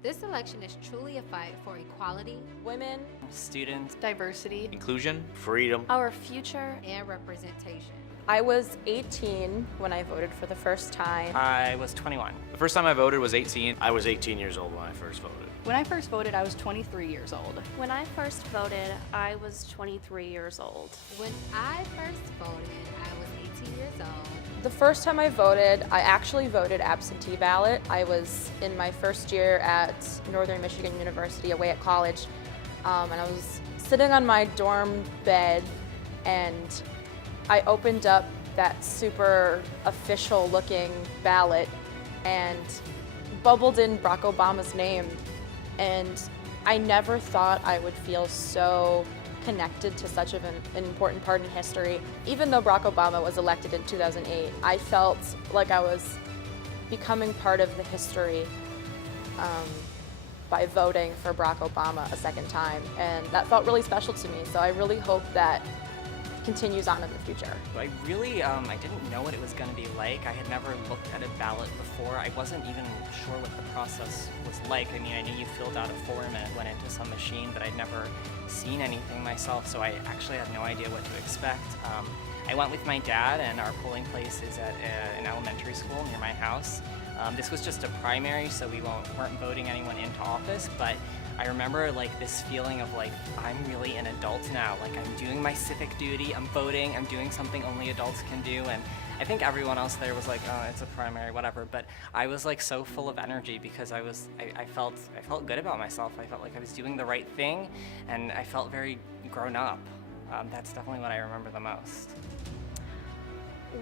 This election is truly a fight for equality, Women, students, diversity, inclusion, freedom, our future. and representation. I was 18 when I voted for the first time. I was 21. The first time I voted was 18. I was 18 years old when I first voted. When I first voted, I was 23 years old. When I first voted, I was 23 years old. When I first voted, I was 18 years old. The first time I voted, I actually voted absentee ballot. I was in my first year at Northern Michigan University away at college, and I was sitting on my dorm bed, and I opened up that super official looking ballot and bubbled in Barack Obama's name. And I never thought I would feel so connected to such an important part in history. Even though Barack Obama was elected in 2008, I felt like I was becoming part of the history by voting for Barack Obama a second time. And that felt really special to me. So I really hope that continues on in the future. I didn't know what it was going to be like. I had never looked at a ballot before. I wasn't even sure what the process was like. I mean, I knew you filled out a form and it went into some machine, but I'd never seen anything myself, so I actually had no idea what to expect. I went with my dad, and our polling place is at an elementary school near my house. This was just a primary, so we weren't voting anyone into office, but I remember like this feeling of like, I'm really an adult now. Like I'm doing my civic duty, I'm voting, I'm doing something only adults can do. And I think everyone else there was like, oh, it's a primary, whatever. But I was like so full of energy because I felt good about myself. I felt like I was doing the right thing, and I felt very grown up. That's definitely what I remember the most.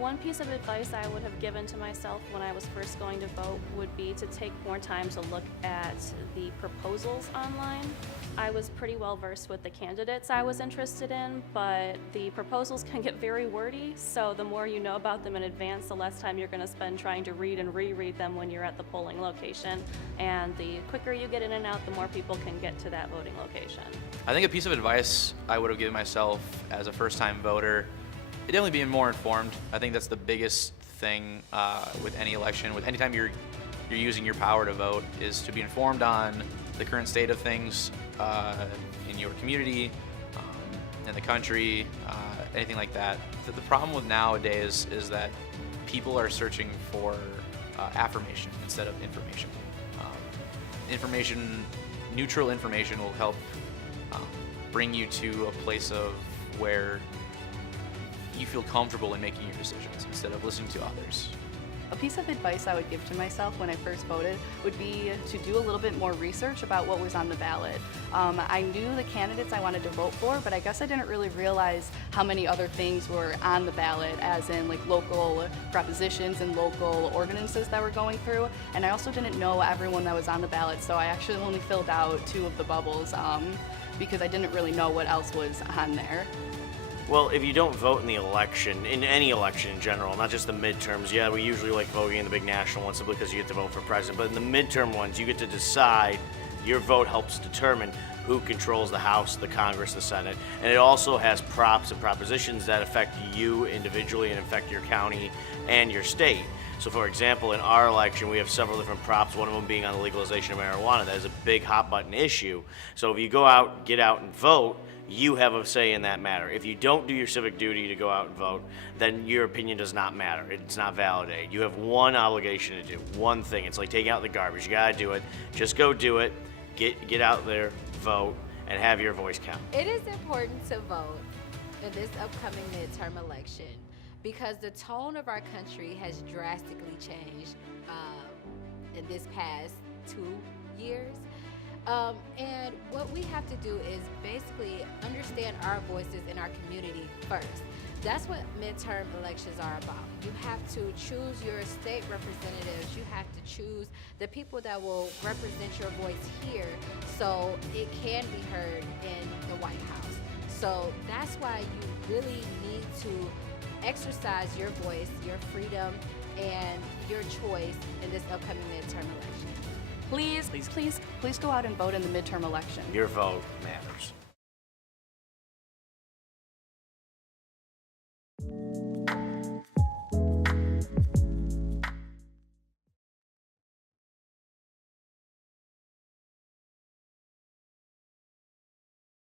One piece of advice I would have given to myself when I was first going to vote would be to take more time to look at the proposals online. I was pretty well versed with the candidates I was interested in, but the proposals can get very wordy, so the more you know about them in advance, the less time you're going to spend trying to read and reread them when you're at the polling location. And the quicker you get in and out, the more people can get to that voting location. I think a piece of advice I would have given myself as a first-time voter, it'd definitely being more informed. I think that's the biggest thing with any election, with any time you're using your power to vote, is to be informed on the current state of things in your community, in the country, anything like that. The problem with nowadays is that people are searching for affirmation instead of information. Neutral information will help bring you to a place of where you feel comfortable in making your decisions instead of listening to others. A piece of advice I would give to myself when I first voted would be to do a little bit more research about what was on the ballot. I knew the candidates I wanted to vote for, but I guess I didn't really realize how many other things were on the ballot, as in like local propositions and local ordinances that were going through. And I also didn't know everyone that was on the ballot, so I actually only filled out 2 of the bubbles because I didn't really know what else was on there. Well, if you don't vote in the election, in any election in general, not just the midterms, yeah, we usually like voting in the big national ones simply because you get to vote for president, but in the midterm ones, you get to decide, your vote helps determine who controls the House, the Congress, the Senate, and it also has props and propositions that affect you individually and affect your county and your state. So for example, in our election, we have several different props, one of them being on the legalization of marijuana. That is a big hot button issue. So if you go out, get out and vote, you have a say in that matter. If you don't do your civic duty to go out and vote, then your opinion does not matter. It's not validated. You have one obligation to do, one thing. It's like taking out the garbage. You gotta do it. Just go do it. Get out there, vote, and have your voice count. It is important to vote in this upcoming midterm election because the tone of our country has drastically changed in this past 2 years. And what we have to do is basically understand our voices in our community first. That's what midterm elections are about. You have to choose your state representatives. You have to choose the people that will represent your voice here so it can be heard in the White House. So that's why you really need to exercise your voice, your freedom, and your choice in this upcoming midterm election. Please go out and vote in the midterm election. Your vote matters.